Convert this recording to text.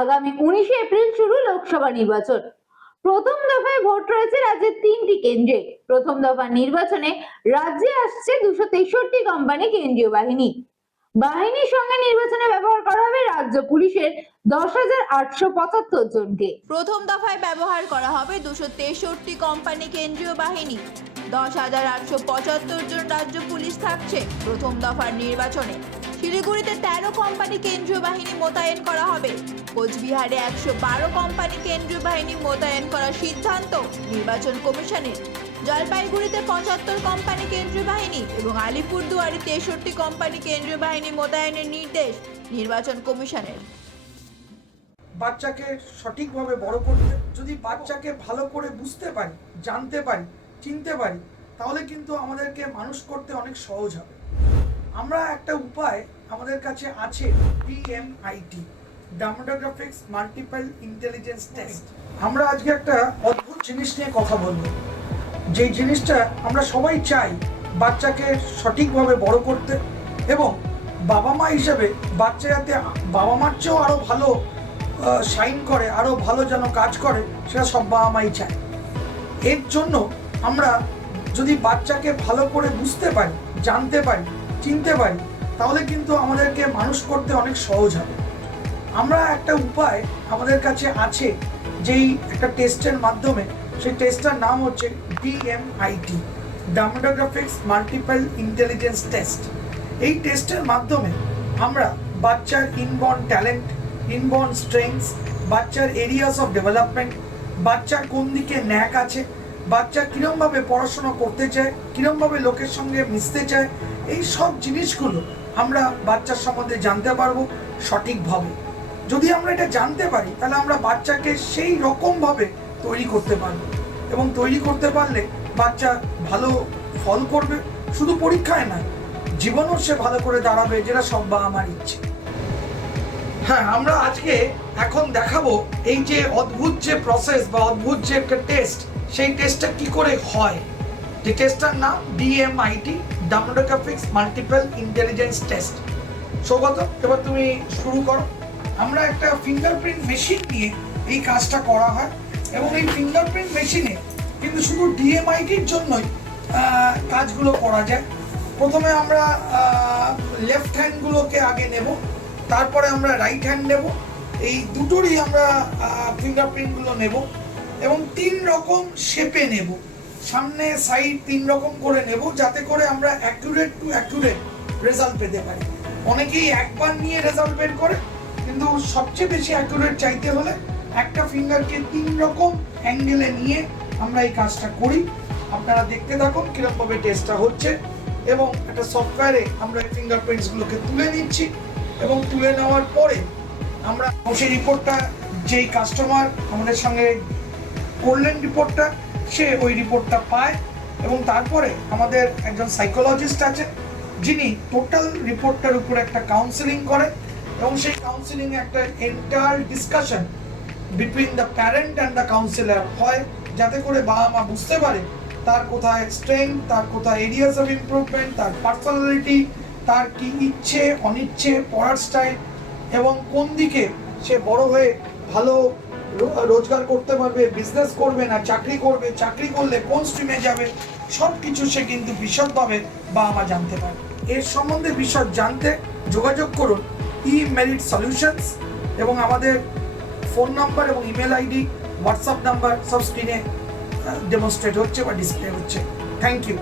আগামী 19 এপ্রিল শুরু লোকসভা নির্বাচন। প্রথম দফায় ভোট রয়েছে রাজ্যের 3টি কেন্দ্রে। প্রথম দফার নির্বাচনে রাজ্যে আসছে 263 কোম্পানি কেন্দ্রীয় বাহিনীর সঙ্গে নির্বাচনে ব্যবহার করা হবে রাজ্য পুলিশের 10,875 জনকে। প্রথম দফায় ব্যবহার করা হবে 263 কোম্পানি কেন্দ্রীয় বাহিনী, 10,875 জন রাজ্য পুলিশ থাকছে। প্রথম দফার নির্বাচনে শিলিগুড়িতে 13 কোম্পানি কেন্দ্রীয় বাহিনী মোতায়েন করা হবে। কোচবিহারে 112 কোম্পানি কেন্দ্রীয় বাহিনী মোতায়েন করার সিদ্ধান্ত নির্বাচন কমিশনের। জলপাইগুড়িতে 75 কোম্পানি কেন্দ্রীয় বাহিনী এবং আলিপুরদুয়ারে 63 কোম্পানি কেন্দ্রীয় বাহিনী মোতায়েনের নির্দেশ নির্বাচন কমিশনের। বাচ্চাকে সঠিকভাবে বড় করতে, যদি বাচ্চাকে ভালো করে বুঝতে পারি, জানতে পারি, চিনতে পারি, তাহলে কিন্তু আমাদেরকে মানুষ করতে অনেক সহজ হবে। আমরা একটা উপায় আমাদের কাছে আছে, DMIT, demographics multiple intelligence test. আমরা আজকে একটা অদ্ভুত জিনিস নিয়ে কথা বলবো, যেই জিনিসটা আমরা সবাই চাই বাচ্চাকে সঠিকভাবে বড় করতে, এবং বাবা মা হিসেবে বাচ্চা যাতে বাবা মার চেয়েও আরও ভালো শাইন করে, আরও ভালো যেন কাজ করে, সেটা সব বাবা মাই চায়। এর জন্য আমরা যদি বাচ্চাকে ভালো করে বুঝতে পারি, জানতে পারি, চিনতে পারি, তাহলে কিন্তু আমাদেরকে মানুষ করতে অনেক সহজ হবে। আমরা একটা উপায় আমাদের কাছে আছে, যেই একটা টেস্টের মাধ্যমে, সেই টেস্টটার নাম হচ্ছে DMIT, demographics multiple intelligence test. এই টেস্টের মাধ্যমে আমরা বাচ্চার ইনবর্ন ট্যালেন্ট, ইনবর্ন স্ট্রেংথস, বাচ্চার এরিয়াস অফ ডেভেলপমেন্ট, বাচ্চার কোন দিকে ন্যাক আছে, বাচ্চা কীরমভাবে পড়াশোনা করতে চায়, কীরমভাবে লোকের সঙ্গে মিশতে চায়, এই সব জিনিসগুলো আমরা বাচ্চার সম্বন্ধে জানতে পারবো সঠিকভাবে। যদি আমরা এটা জানতে পারি, তাহলে আমরা বাচ্চাকে সেই রকমভাবে তৈরি করতে পারবো, এবং তৈরি করতে পারলে বাচ্চা ভালো ফল করবে, শুধু পরীক্ষায় নয়, জীবনও সে ভালো করে দাঁড়াবে, যেটা সব বাবা মার ইচ্ছে। হ্যাঁ, আমরা আজকে এখন দেখাবো এই যে অদ্ভুত যে প্রসেস বা অদ্ভুত যে একটা টেস্ট, সেই টেস্টটা কি করে হয়। যে টেস্টটার নাম DMIT, demographics multiple intelligence test. Saugata, এবার তুমি শুরু করো। আমরা একটা ফিঙ্গারপ্রিন্ট মেশিন নিয়ে এই কাজটা করা হয়, এবং এই ফিঙ্গারপ্রিন্ট মেশিনে কিন্তু শুধু DMITর জন্যই কাজগুলো করা যায়। প্রথমে আমরা লেফট হ্যান্ডগুলোকে আগে নেব, তারপরে আমরা রাইট হ্যান্ড নেব। এই দুটোরই আমরা ফিঙ্গারপ্রিন্টগুলো নেব, এবং 3 রকম শেপে নেব, সামনে সাইড 3 রকম করে নেব, যাতে করে আমরা অ্যাকুরেট টু অ্যাকুরেট রেজাল্ট পেতে পারি। অনেকেই একবার নিয়ে রেজাল্ট বের করে, কিন্তু সবচেয়ে বেশি অ্যাকুরেট চাইতে হলে একটা ফিঙ্গারকে 3 রকম অ্যাঙ্গেলে নিয়ে আমরা এই কাজটা করি। আপনারা দেখতে থাকুন কীরকমভাবে টেস্টটা হচ্ছে, এবং একটা সফটওয়্যারে আমরা এই ফিঙ্গারপ্রিন্টসগুলোকে তুলে নিচ্ছি, এবং তুলে নেওয়ার পরে আমরা সেই রিপোর্টটা, যেই কাস্টমার আমাদের সঙ্গে করলেন রিপোর্টটা, সে ওই রিপোর্টটা পায়, এবং তারপরে আমাদের একজন সাইকোলজিস্ট আছে, যিনি টোটাল রিপোর্টটার উপর একটা কাউন্সেলিং করেন, এবং সেই কাউন্সেলিংয়ে একটা entire discussion between the parent and the councillor হয়, যাতে করে বাবা মা বুঝতে পারে তার কোথায় স্ট্রেংথ, তার কোথায় এরিয়াস অফ ইমপ্রুভমেন্ট, তার পার্সোনালিটি, তার কি ইচ্ছে অনিচ্ছে, পড়ার স্টাইল, এবং কোন দিকে সে বড় হয়ে ভালো রোজগার করতে পারবে, বিজনেস করবে না চাকরি করবে, চাকরি করলে কোন স্ট্রিমে যাবে, সব কিছু সে কিন্তু বিশদভাবে বাবা মা জানতে পারে। এর সম্বন্ধে বিশদ জানতে যোগাযোগ করুন eMerit Solutions, এবং আমাদের ফোন নাম্বার এবং ইমেল আইডি, হোয়াটসঅ্যাপ নাম্বার সব স্ক্রিনে ডেমনস্ট্রেট হচ্ছে বা ডিসপ্লে হচ্ছে। Thank you.